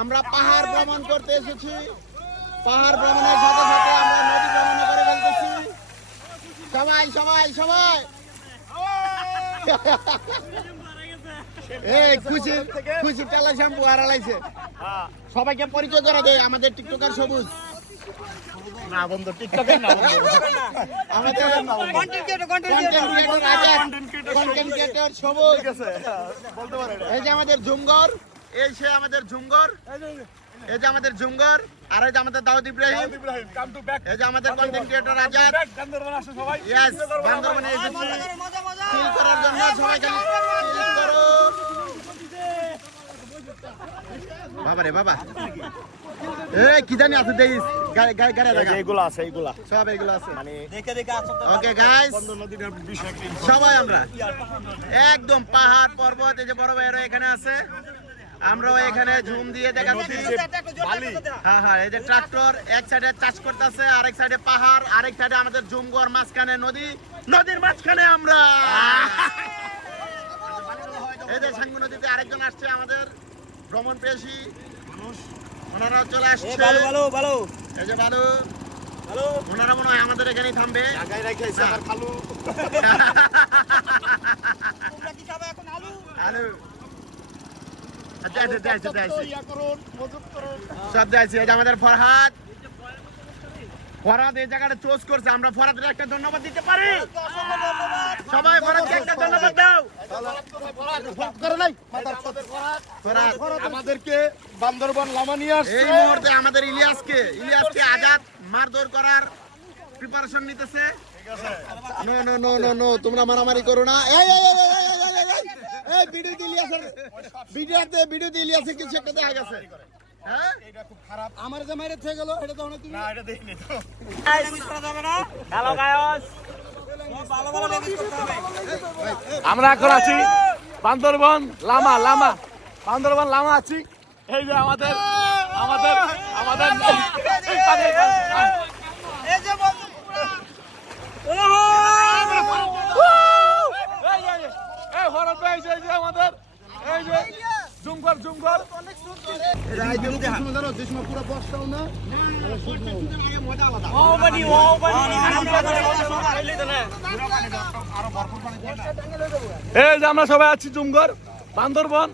আমরা পাহাড় ভ্রমণ করতে এসেছি। পাহাড় ভ্রমণের সাথে সাথে আমরা নদী ভ্রমণ করে ফেলতেছি। সবাই সবাই সবাই এই খুশি টালা শ্যাম্পু হারালাইছে। সবাইকে পরিচয় করে দেয় আমাদের টিকটকার সবুজ। না বন্ধু টিকটকের না আমাদের কন্টেন্ট ক্রিয়েটর সবুজ। এই যে আমাদের ঝুমগর, এই সে আমাদের ঝুমগর, এই যে আমাদের ঝুমগর, আর এই যে আমাদের দাউদ ইব্রাহিম, এই যে আমাদের কন্টেন্ট ক্রিয়েটর আজাদ। ইয়েস, বান্দরবানে এসেছি চিল করার জন্য। সবাই খালি চিল করো। বাবা রে বাবা, এই কি জানি আছে দেইস গাড়ি লাগা এইগুলো আছে, এইগুলা সব এইগুলো আছে মানে দেখে আছে। ওকে গাইস, নদীর বিষয় সবাই আমরা একদম পাহাড় পর্বত, এই যে বড় ভাইরা এখানে আছে, আমরাও এখানে ঝুম দিয়ে দেখাচ্ছি। হ্যাঁ হ্যাঁ, এই যে ট্রাক্টর এক সাইডে চাষ করতেছে, আরেক সাইডে পাহাড়, আরেক সাইডে আমাদের ঝুমগড়, মাঝখানে নদী, নদীর মাঝখানে আমরা। এই যে সাঙ্গু নদীতে আরেকজন আসছে আমাদের ভ্রমণ পেশি মানুষ, ওনারা চলে আসছে। ভালো ভালো এই যে বালু, ওনারা মনে হয় আমাদের এখানেই থামবে। আলু সব যাইছি। এই যে আমাদের ফরহাদ, ফরহাদ এই জায়গাটা চোজ করছে। আমরা ফরহাদের একটা ধন্যবাদ দিতে পারি। সবাই ফরহাদকে একটা ধন্যবাদ দাও। আমাদেরকে বান্দরবান লামা নিয়ে আসছে। এই মুহূর্তে আমাদের ইলিয়াসকে আজাদ মারধর করার প্রিপারেশন নিতেছে। No no no no no, তোমরা মারামারি করো না। এই ভিডিওতে ইলিয়াসের কিছু একটা দেখা গেছে। হ্যাঁ, এটা খুব খারাপ। আমার যে মাইরে থেকে গেল, এটা দাও না তুমি। না এটা দেখিনি তো। হ্যালো গায়স, ভালো ভালো রেডি করতে হবে। আমরা এখন আছি বান্দরবান লামা বান্দরবান লামা আছি। এই যে আমাদের এই যে বন্ধু আমাদের এই যে জুমঘর পুরো বর্ষাও না। এই যে আমরা সবাই আছি জুমঘর বান্দরবান।